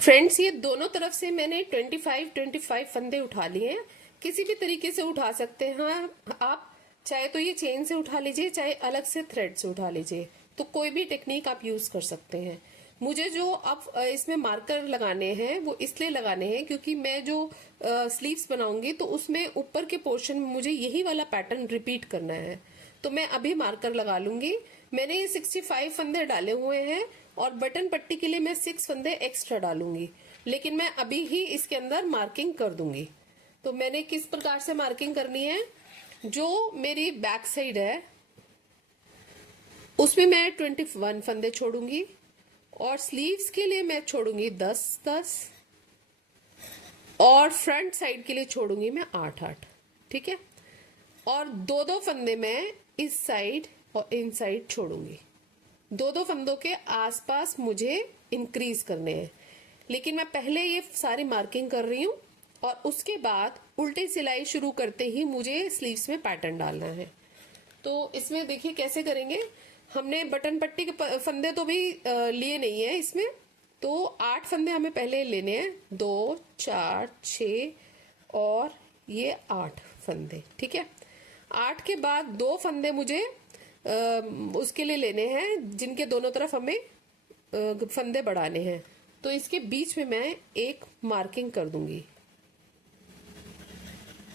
Friends, ये दोनों तरफ से मैंने 25 फंदे उठा लिए हैं। किसी भी तरीके से उठा सकते हैं आप। चाहे तो ये चेन से उठा लीजिए, चाहे अलग से थ्रेड से उठा लीजिए, तो कोई भी टेक्निक आप यूज कर सकते हैं। मुझे जो अब इसमें मार्कर लगाने हैं वो इसलिए लगाने हैं क्योंकि मैं जो स्लीव्स बनाऊंगी तो उसमें ऊपर के पोर्शन में मुझे यही वाला पैटर्न रिपीट करना है। तो मैं अभी मार्कर लगा लूंगी। मैंने ये 65 फंदे डाले हुए हैं और बटन पट्टी के लिए मैं 6 फंदे एक्स्ट्रा डालूंगी, लेकिन मैं अभी ही इसके अंदर मार्किंग कर दूंगी। तो मैंने किस प्रकार से मार्किंग करनी है, जो मेरी बैक साइड है उसमें मैं 21 फंदे छोड़ूंगी और स्लीव्स के लिए मैं छोड़ूंगी 10-10 और फ्रंट साइड के लिए छोड़ूंगी मैं 8-8। ठीक है, और 2-2 फंदे मैं इस साइड और इन साइड छोड़ूंगी। 2-2 फंदों के आसपास मुझे इंक्रीज करने हैं, लेकिन मैं पहले ये सारी मार्किंग कर रही हूं और उसके बाद उल्टी सिलाई शुरू करते ही मुझे स्लीव्स में पैटर्न डालना है। तो इसमें देखिए कैसे करेंगे। हमने बटन पट्टी के फंदे तो भी लिए नहीं है इसमें, तो 8 फंदे हमें पहले लेने हैं, 2, 4, 6 और ये 8 फंदे। ठीक है, 8 के बाद 2 फंदे मुझे उसके लिए लेने हैं जिनके दोनों तरफ हमें फंदे बढ़ाने हैं। तो इसके बीच में मैं एक मार्किंग कर दूंगी।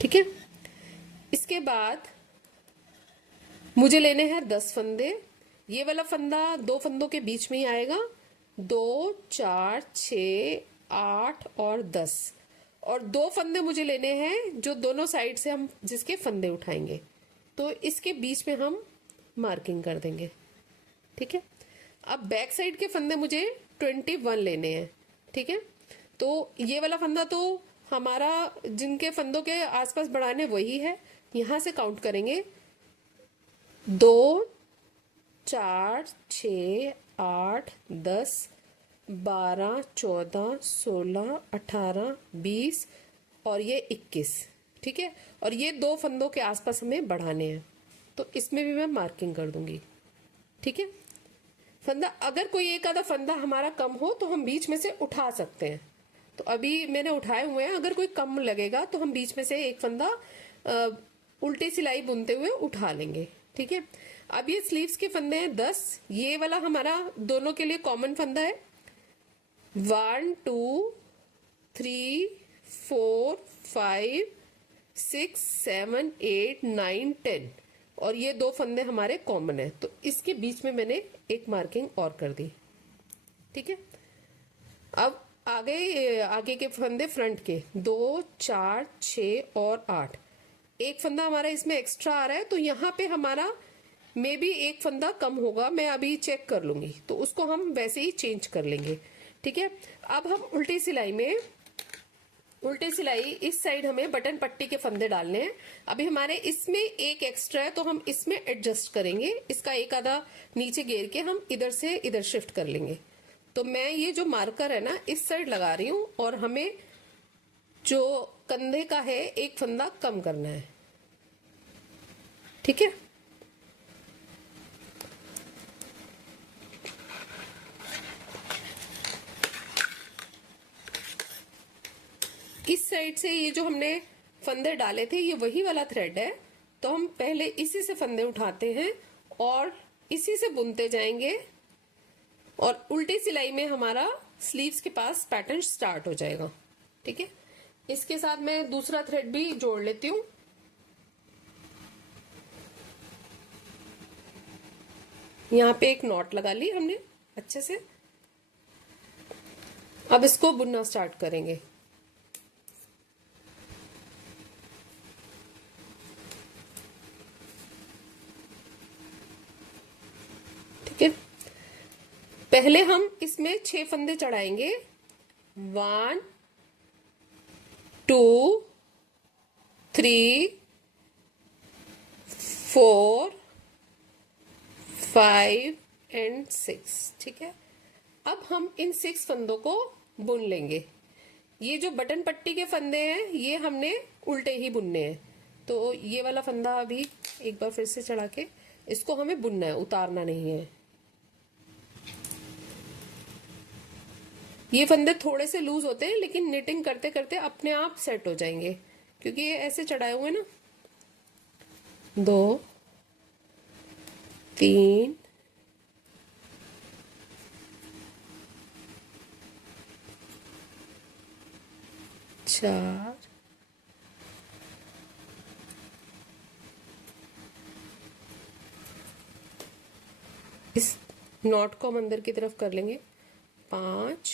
ठीक है, इसके बाद मुझे लेने हैं 10 फंदे। ये वाला फंदा 2 फंदों के बीच में ही आएगा, 2, 4, 6, 8 और 10। और 2 फंदे मुझे लेने हैं जो दोनों साइड से हम जिसके फंदे उठाएंगे, तो इसके बीच में हम मार्किंग कर देंगे। ठीक है, अब बैक साइड के फंदे मुझे 21 लेने हैं। ठीक है, तो ये वाला फंदा तो हमारा जिनके फंदों के आसपास बढ़ाने वही है। यहां से काउंट करेंगे 2, 4, 6, 8, 10, 12, 14, 16, 18, 20 और ये 21। ठीक है, और ये 2 फंदों के आसपास हमें बढ़ाने हैं, तो इसमें भी मैं मार्किंग कर दूंगी। ठीक है, फंदा अगर कोई एक आधा फंदा हमारा कम हो तो हम बीच में से उठा सकते हैं। तो अभी मैंने उठाए हुए हैं, अगर कोई कम लगेगा तो हम बीच में से एक फंदा उल्टी सिलाई बुनते हुए उठा लेंगे। ठीक है, अब ये स्लीव्स के फंदे हैं 10। ये वाला हमारा दोनों के लिए कॉमन फंदा है। 1, 2, 3, 4, 5, 6, 7, 8, 9, 10 और ये 2 फंदे हमारे कॉमन है, तो इसके बीच में मैंने एक मार्किंग और कर दी। ठीक है, अब आगे के फंदे फ्रंट के 2, 4, 6 और 8। एक फंदा हमारा इसमें एक्स्ट्रा आ रहा है, तो यहाँ पे हमारा मे बी एक फंदा कम होगा। मैं अभी चेक कर लूंगी, तो उसको हम वैसे ही चेंज कर लेंगे। ठीक है, अब हम उल्टी सिलाई इस साइड हमें बटन पट्टी के फंदे डालने हैं। अभी हमारे इसमें एक एक्स्ट्रा है, तो हम इसमें एडजस्ट करेंगे। इसका एक आधा नीचे घेर के हम इधर से इधर शिफ्ट कर लेंगे। तो मैं ये जो मार्कर है ना इस साइड लगा रही हूं और हमें जो कंधे का है एक फंदा कम करना है। ठीक है, इस साइड से ये जो हमने फंदे डाले थे ये वही वाला थ्रेड है, तो हम पहले इसी से फंदे उठाते हैं और इसी से बुनते जाएंगे और उल्टी सिलाई में हमारा स्लीव्स के पास पैटर्न स्टार्ट हो जाएगा। ठीक है, इसके साथ मैं दूसरा थ्रेड भी जोड़ लेती हूँ। यहाँ पे एक नॉट लगा ली हमने अच्छे से। अब इसको बुनना स्टार्ट करेंगे। ठीक है, पहले हम इसमें 6 फंदे चढ़ाएंगे। 1, 2, 3, 4, 5 एंड 6। ठीक है, अब हम इन 6 फंदों को बुन लेंगे। ये जो बटन पट्टी के फंदे हैं ये हमने उल्टे ही बुनने हैं, तो ये वाला फंदा अभी एक बार फिर से चढ़ा के इसको हमें बुनना है, उतारना नहीं है। ये फंदे थोड़े से लूज होते हैं, लेकिन निटिंग करते करते अपने आप सेट हो जाएंगे, क्योंकि ये ऐसे चढ़ाए हुए ना। 2 3 4 इस नॉट को हम अंदर की तरफ कर लेंगे। 5,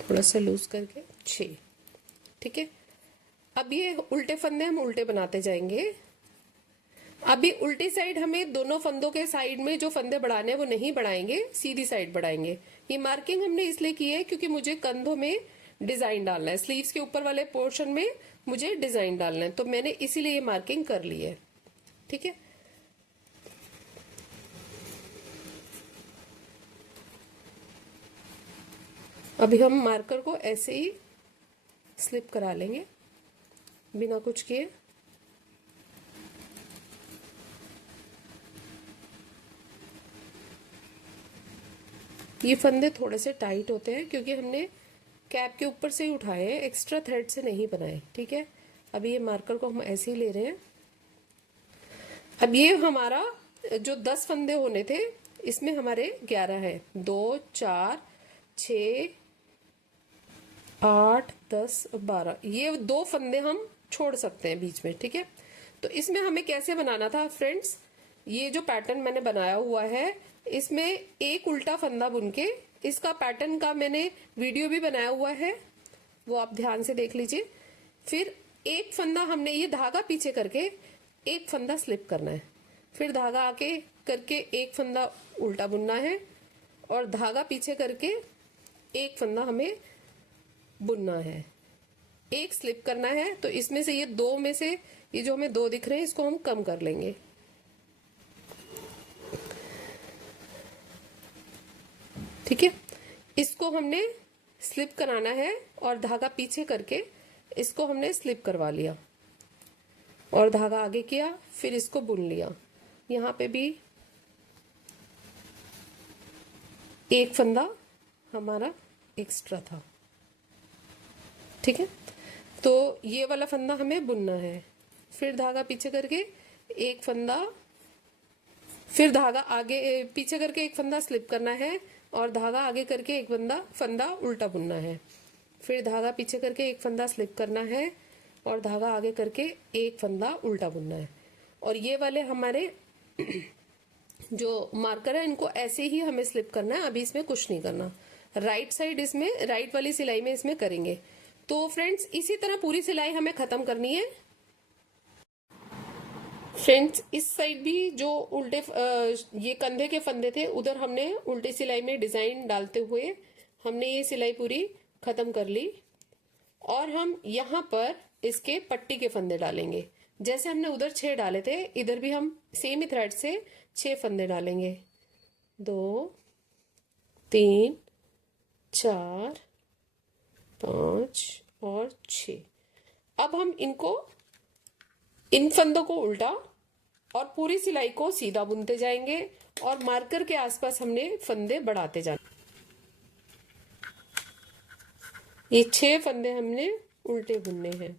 थोड़ा सा लूज करके 6। ठीक है, अब ये उल्टे फंदे हम उल्टे बनाते जाएंगे। अभी उल्टी साइड हमें दोनों फंदों के साइड में जो फंदे बढ़ाने हैं वो नहीं बढ़ाएंगे, सीधी साइड बढ़ाएंगे। ये मार्किंग हमने इसलिए की है क्योंकि मुझे कंधों में डिजाइन डालना है, स्लीव्स के ऊपर वाले पोर्शन में मुझे डिजाइन डालना है, तो मैंने इसीलिए ये मार्किंग कर ली है। ठीक है, अभी हम मार्कर को ऐसे ही स्लिप करा लेंगे बिना कुछ किए। ये फंदे थोड़े से टाइट होते हैं क्योंकि हमने कैप के ऊपर से ही उठाए हैं, एक्स्ट्रा थ्रेड से नहीं बनाए। ठीक है, अभी ये मार्कर को हम ऐसे ही ले रहे हैं। अब ये हमारा जो 10 फंदे होने थे, इसमें हमारे 11 है। 2 4 6 8 10 12, ये 2 फंदे हम छोड़ सकते हैं बीच में। ठीक है, तो इसमें हमें कैसे बनाना था फ्रेंड्स, ये जो पैटर्न मैंने बनाया हुआ है, इसमें एक उल्टा फंदा बुन के, इसका पैटर्न का मैंने वीडियो भी बनाया हुआ है, वो आप ध्यान से देख लीजिए। फिर एक फंदा हमने ये धागा पीछे करके एक फंदा स्लिप करना है, फिर धागा आके करके एक फंदा उल्टा बुनना है, और धागा पीछे करके एक फंदा हमें बुनना है, एक स्लिप करना है। तो इसमें से ये 2 में से ये जो हमें 2 दिख रहे हैं, इसको हम कम कर लेंगे। ठीक है, इसको हमने स्लिप कराना है, और धागा पीछे करके इसको हमने स्लिप करवा लिया, और धागा आगे किया, फिर इसको बुन लिया। यहाँ पे भी एक फंदा हमारा एक्स्ट्रा था। ठीक है, तो ये वाला फंदा हमें बुनना है, फिर धागा पीछे करके एक फंदा, फिर धागा आगे पीछे करके एक फंदा स्लिप करना है, और धागा आगे करके एक फंदा उल्टा बुनना है, फिर धागा पीछे करके एक फंदा स्लिप करना है, और धागा आगे करके एक फंदा उल्टा बुनना है। और ये वाले हमारे जो मार्कर है, इनको ऐसे ही हमें स्लिप करना है, अभी इसमें कुछ नहीं करना। राइट साइड इसमें, राइट वाली सिलाई में इसमें करेंगे। तो फ्रेंड्स, इसी तरह पूरी सिलाई हमें खत्म करनी है। फ्रेंड्स, इस साइड भी जो उल्टे ये कंधे के फंदे थे, उधर हमने उल्टी सिलाई में डिजाइन डालते हुए हमने ये सिलाई पूरी खत्म कर ली, और हम यहाँ पर इसके पट्टी के फंदे डालेंगे। जैसे हमने उधर 6 डाले थे, इधर भी हम सेम ही थ्रेड से 6 फंदे डालेंगे। 2 3 4 5 और 6। अब हम इन फंदों को उल्टा और पूरी सिलाई को सीधा बुनते जाएंगे, और मार्कर के आसपास हमने फंदे बढ़ाते जाने। ये 6 फंदे हमने उल्टे बुनने हैं।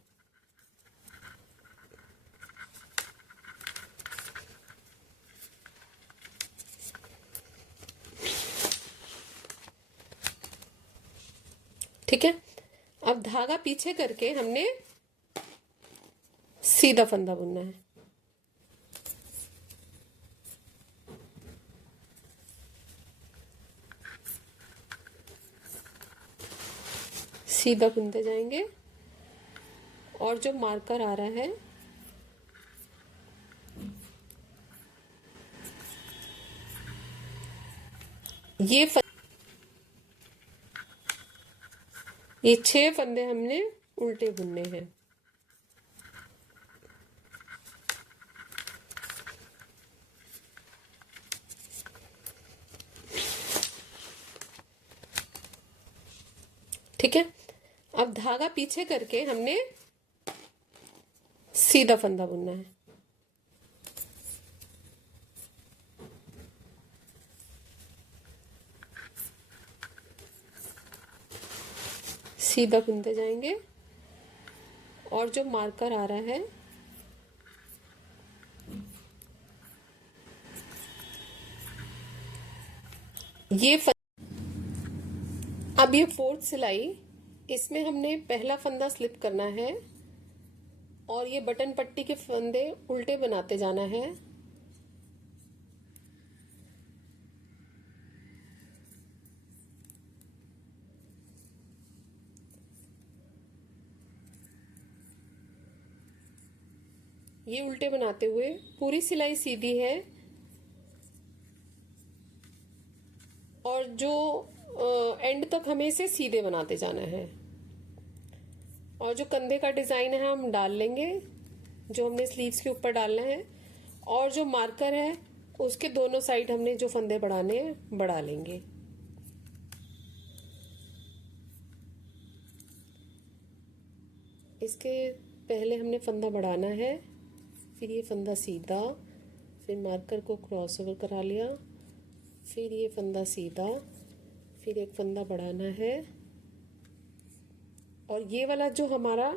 ठीक है, अब धागा पीछे करके हमने सीधा फंदा बुनना है। सीधा बुनते जाएंगे, और जो मार्कर आ रहा है ये 6 फंदे हमने उल्टे बुनने हैं। ठीक है, अब धागा पीछे करके हमने सीधा फंदा बुनना है। सीधा बुनते जाएंगे। और जो मार्कर आ रहा है ये अब ये 4th सिलाई, इसमें हमने पहला फंदा स्लिप करना है और ये बटन पट्टी के फंदे उल्टे बनाते जाना है। ये उल्टे बनाते हुए पूरी सिलाई सीधी है और जो एंड तक हमें इसे सीधे बनाते जाना है। और जो कंधे का डिजाइन है हम डाल लेंगे, जो हमने स्लीव्स के ऊपर डालना है। और जो मार्कर है उसके दोनों साइड हमने जो फंदे बढ़ाने हैं बढ़ा लेंगे। इसके पहले हमने फंदा बढ़ाना है, फिर ये फंदा सीधा, फिर मार्कर को क्रॉस ओवर करा लिया, फिर ये फंदा सीधा, फिर एक फंदा बढ़ाना है। और ये वाला जो हमारा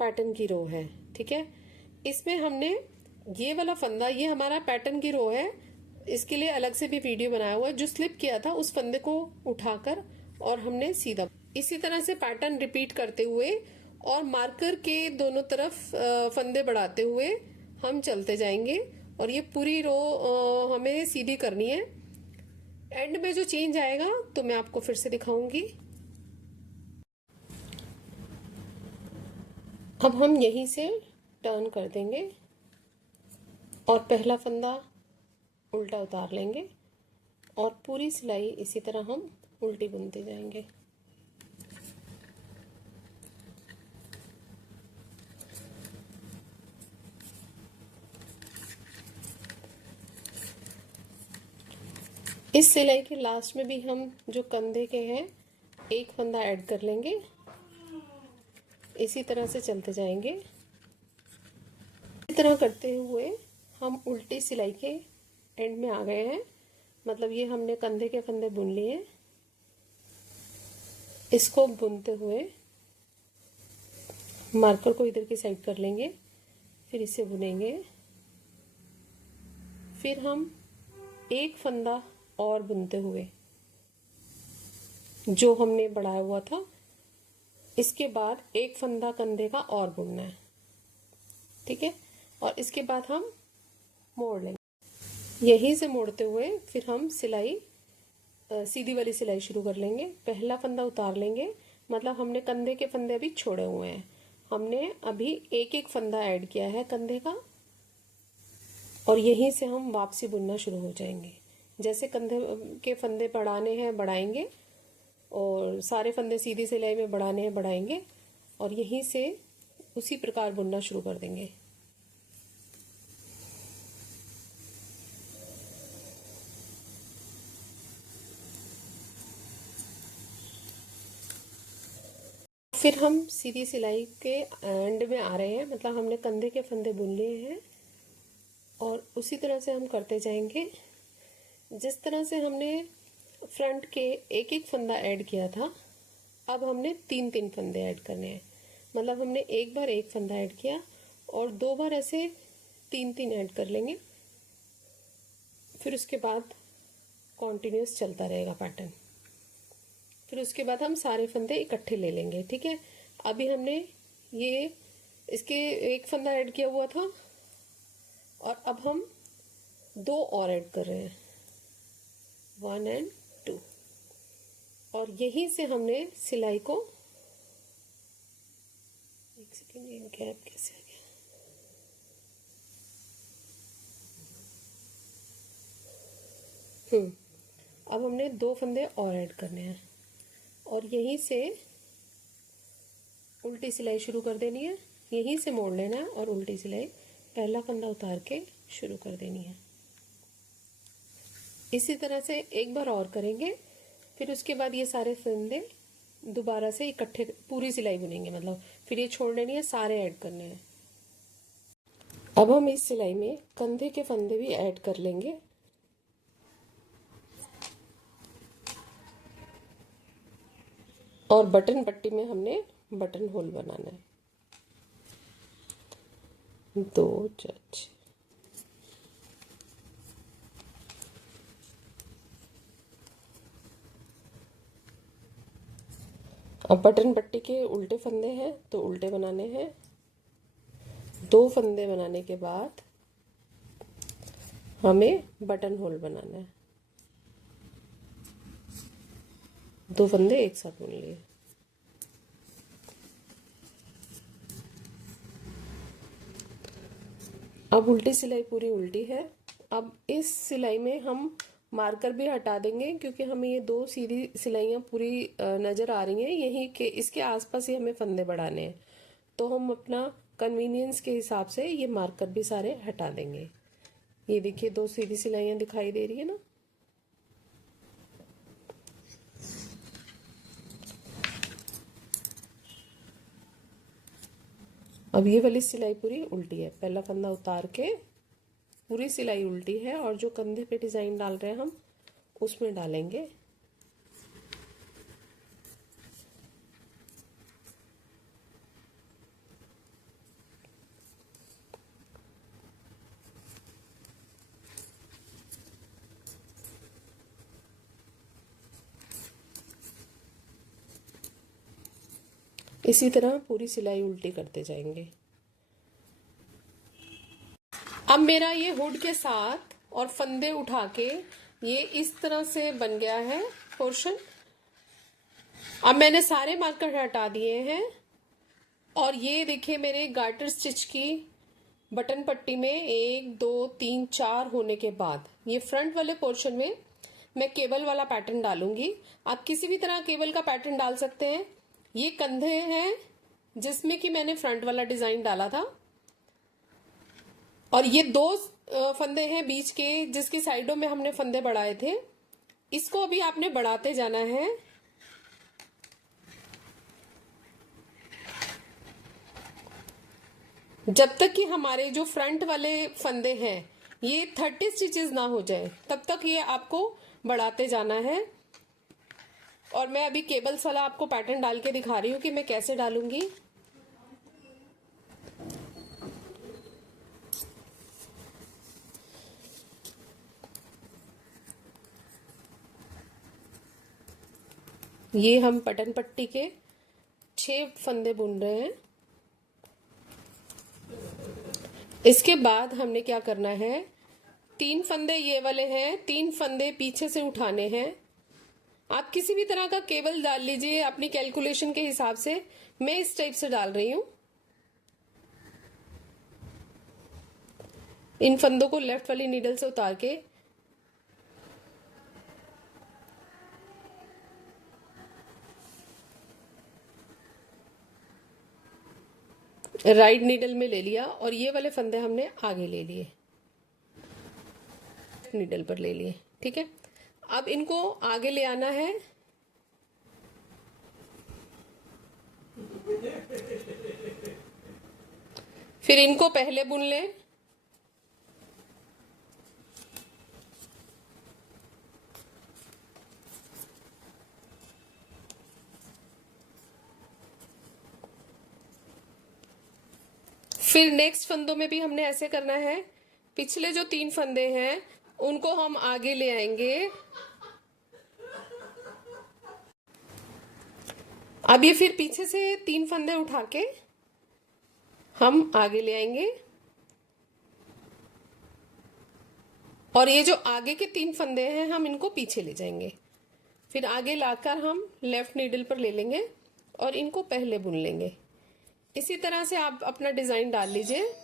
पैटर्न की रो है, ठीक है, इसमें हमने ये वाला फंदा, ये हमारा पैटर्न की रो है, इसके लिए अलग से भी वीडियो बनाया हुआ है। जो स्लिप किया था उस फंदे को उठाकर और हमने सीधा, इसी तरह से पैटर्न रिपीट करते हुए और मार्कर के दोनों तरफ फंदे बढ़ाते हुए हम चलते जाएंगे। और ये पूरी रो हमें सीधी करनी है। एंड में जो चेंज आएगा तो मैं आपको फिर से दिखाऊंगी। अब हम यहीं से टर्न कर देंगे और पहला फंदा उल्टा उतार लेंगे और पूरी सिलाई इसी तरह हम उल्टी बुनते जाएंगे। इस सिलाई के लास्ट में भी हम जो कंधे के हैं एक फंदा ऐड कर लेंगे। इसी तरह से चलते जाएंगे। इसी तरह करते हुए हम उल्टी सिलाई के एंड में आ गए हैं। मतलब ये हमने कंधे के फंदे बुन लिए। इसको बुनते हुए मार्कर को इधर की साइड कर लेंगे, फिर इसे बुनेंगे। फिर हम एक फंदा और बुनते हुए जो हमने बढ़ाया हुआ था, इसके बाद एक फंदा कंधे का और बुनना है, ठीक है। और इसके बाद हम मोड़ लेंगे। यहीं से मोड़ते हुए फिर हम सिलाई सीधी वाली सिलाई शुरू कर लेंगे। पहला फंदा उतार लेंगे, मतलब हमने कंधे के फंदे अभी छोड़े हुए हैं। हमने अभी एक एक फंदा ऐड किया है कंधे का और यहीं से हम वापसी बुनना शुरू हो जाएंगे। जैसे कंधे के फंदे बढ़ाने हैं बढ़ाएंगे और सारे फंदे सीधी सिलाई में बढ़ाने हैं बढ़ाएंगे और यहीं से उसी प्रकार बुनना शुरू कर देंगे। फिर हम सीधी सिलाई के एंड में आ रहे हैं, मतलब हमने कंधे के फंदे बुन लिए हैं और उसी तरह से हम करते जाएंगे। जिस तरह से हमने फ्रंट के एक एक फंदा ऐड किया था, अब हमने तीन तीन फंदे ऐड करने हैं। मतलब हमने एक बार एक फंदा ऐड किया और दो बार ऐसे तीन तीन ऐड कर लेंगे। फिर उसके बाद कॉन्टिन्यूस चलता रहेगा पैटर्न। फिर उसके बाद हम सारे फंदे इकट्ठे ले लेंगे, ठीक है। अभी हमने ये इसके एक फंदा ऐड किया हुआ था और अब हम दो और ऐड कर रहे हैं, 1 and 2। और यहीं से हमने सिलाई को, एक सेकेंड, ये गैप कैसे आ गया, अब हमने दो फंदे और ऐड करने हैं और यहीं से उल्टी सिलाई शुरू कर देनी है। यहीं से मोड़ लेना है और उल्टी सिलाई पहला फंदा उतार के शुरू कर देनी है। इसी तरह से एक बार और करेंगे। फिर उसके बाद ये सारे फंदे दोबारा से इकट्ठे पूरी सिलाई बुनेंगे, मतलब फिर ये छोड़ने नहीं है, सारे ऐड करने हैं। अब हम इस सिलाई में कंधे के फंदे भी ऐड कर लेंगे। और बटन पट्टी में हमने बटन होल बनाना है 2 4 6। अब बटन पट्टी के उल्टे फंदे हैं तो उल्टे बनाने हैं। 2 फंदे बनाने के बाद हमें बटन होल बनाना है। 2 फंदे एक साथ बुन लिए। अब उल्टी सिलाई पूरी उल्टी है। अब इस सिलाई में हम मार्कर भी हटा देंगे क्योंकि हमें ये 2 सीधी सिलाइयाँ पूरी नज़र आ रही हैं। यहीं के इसके आसपास ही हमें फंदे बढ़ाने हैं, तो हम अपना कन्वीनियंस के हिसाब से ये मार्कर भी सारे हटा देंगे। ये देखिए 2 सीधी सिलाइयाँ दिखाई दे रही है ना। अब ये वाली सिलाई पूरी उल्टी है। पहला फंदा उतार के पूरी सिलाई उल्टी है और जो कंधे पे डिजाइन डाल रहे हैं हम उसमें डालेंगे। इसी तरह पूरी सिलाई उल्टी करते जाएंगे। अब मेरा ये हुड के साथ और फंदे उठा के ये इस तरह से बन गया है पोर्शन। अब मैंने सारे मार्कर हटा दिए हैं और ये देखिए मेरे गार्टर स्टिच की बटन पट्टी में 1 2 3 4 होने के बाद ये फ्रंट वाले पोर्शन में मैं केबल वाला पैटर्न डालूंगी। आप किसी भी तरह केबल का पैटर्न डाल सकते हैं। ये कंधे हैं जिसमें कि मैंने फ्रंट वाला डिजाइन डाला था और ये 2 फंदे हैं बीच के जिसकी साइडों में हमने फंदे बढ़ाए थे। इसको अभी आपने बढ़ाते जाना है। जब तक कि हमारे जो फ्रंट वाले फंदे हैं ये 30 स्टिचेस ना हो जाए तब तक ये आपको बढ़ाते जाना है। और मैं अभी केबल्स वाला आपको पैटर्न डाल के दिखा रही हूँ कि मैं कैसे डालूंगी। ये हम बटन पट्टी के 6 फंदे बुन रहे हैं। इसके बाद हमने क्या करना है, 3 फंदे ये वाले हैं, 3 फंदे पीछे से उठाने हैं। आप किसी भी तरह का केबल डाल लीजिए अपनी कैलकुलेशन के हिसाब से। मैं इस टाइप से डाल रही हूं। इन फंदों को लेफ्ट वाली नीडल से उतार के राइट नीडल में ले लिया और ये वाले फंदे हमने आगे ले लिए, नीडल पर ले लिए। ठीक है, अब इनको आगे ले आना है। फिर इनको पहले बुन लें। फिर नेक्स्ट फंदों में भी हमने ऐसे करना है। पिछले जो 3 फंदे हैं उनको हम आगे ले आएंगे। अब ये फिर पीछे से 3 फंदे उठा के हम आगे ले आएंगे और ये जो आगे के 3 फंदे हैं हम इनको पीछे ले जाएंगे। फिर आगे लाकर हम लेफ्ट नीडल पर ले लेंगे और इनको पहले बुन लेंगे। इसी तरह से आप अपना डिजाइन डाल लीजिए।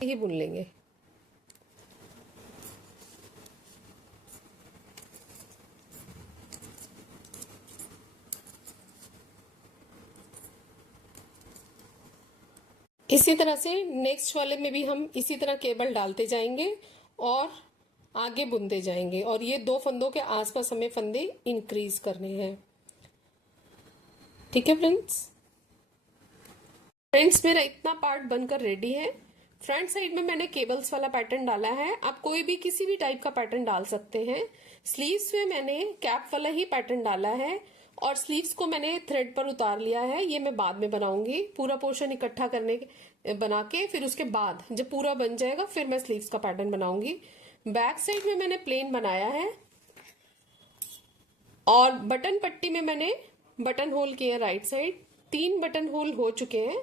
ही बुन लेंगे। इसी तरह से नेक्स्ट वाले में भी हम इसी तरह केबल डालते जाएंगे और आगे बुनते जाएंगे और ये 2 फंदों के आसपास हमें फंदे इंक्रीज करने हैं। ठीक है फ्रेंड्स मेरा इतना पार्ट बनकर रेडी है। फ्रंट साइड में मैंने केबल्स वाला पैटर्न डाला है, आप कोई भी किसी भी टाइप का पैटर्न डाल सकते हैं। स्लीव्स में मैंने कैप वाला ही पैटर्न डाला है और स्लीव्स को मैंने थ्रेड पर उतार लिया है, ये मैं बाद में बनाऊंगी। पूरा पोर्शन इकट्ठा बना के फिर उसके बाद जब पूरा बन जाएगा फिर मैं स्लीव्स का पैटर्न बनाऊंगी। बैक साइड में मैंने प्लेन बनाया है और बटन पट्टी में मैंने बटन होल किए राइट साइड, 3 बटन होल हो चुके हैं।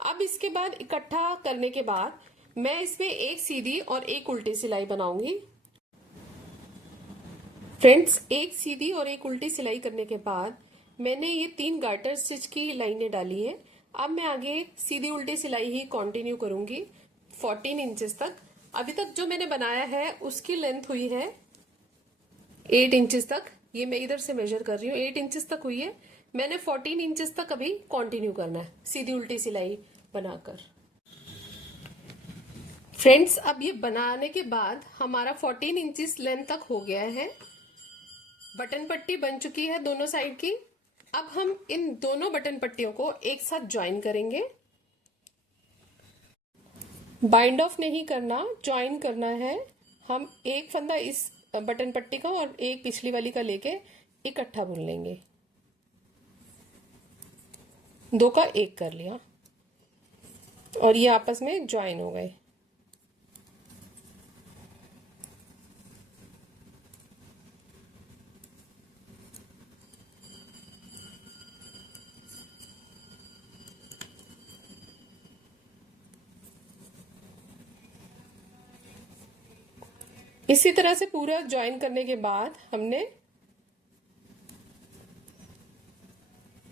अब इसके बाद इकट्ठा करने के बाद मैं इसमें एक सीधी और एक उल्टी सिलाई बनाऊंगी। फ्रेंड्स एक सीधी और एक उल्टी सिलाई करने के बाद मैंने ये 3 गार्टर स्टिच की लाइनें डाली है। अब मैं आगे सीधी उल्टी सिलाई ही कंटिन्यू करूंगी 14 इंचेस तक। अभी तक जो मैंने बनाया है उसकी लेंथ हुई है 8 इंचेस तक, ये मैं इधर से मेजर कर रही हूँ, 8 इंचेस तक हुई है। मैंने 14 इंचेस तक अभी कंटिन्यू करना है सीधी उल्टी सिलाई बनाकर। फ्रेंड्स अब ये बनाने के बाद हमारा 14 इंचेस लेंथ तक हो गया है, बटन पट्टी बन चुकी है दोनों साइड की। अब हम इन दोनों बटन पट्टियों को एक साथ ज्वाइन करेंगे। बाइंड ऑफ नहीं करना, ज्वाइन करना है। हम एक फंदा इस बटन पट्टी का और एक पिछली वाली का लेके इकट्ठा बुन लेंगे। 2 का 1 कर लिया और ये आपस में ज्वाइन हो गए। इसी तरह से पूरा ज्वाइन करने के बाद हमने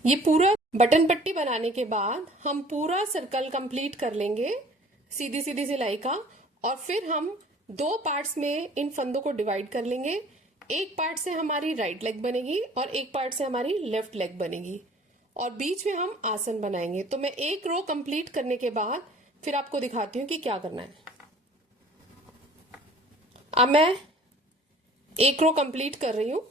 ये पूरा बटन पट्टी बनाने के बाद हम पूरा सर्कल कंप्लीट कर लेंगे सीधी सीधी सिलाई का, और फिर हम 2 पार्ट्स में इन फंदों को डिवाइड कर लेंगे। एक पार्ट से हमारी राइट लेग बनेगी और एक पार्ट से हमारी लेफ्ट लेग बनेगी और बीच में हम आसन बनाएंगे। तो मैं एक रो कंप्लीट करने के बाद फिर आपको दिखाती हूँ कि क्या करना है। अब मैं एक रो कंप्लीट कर रही हूँ।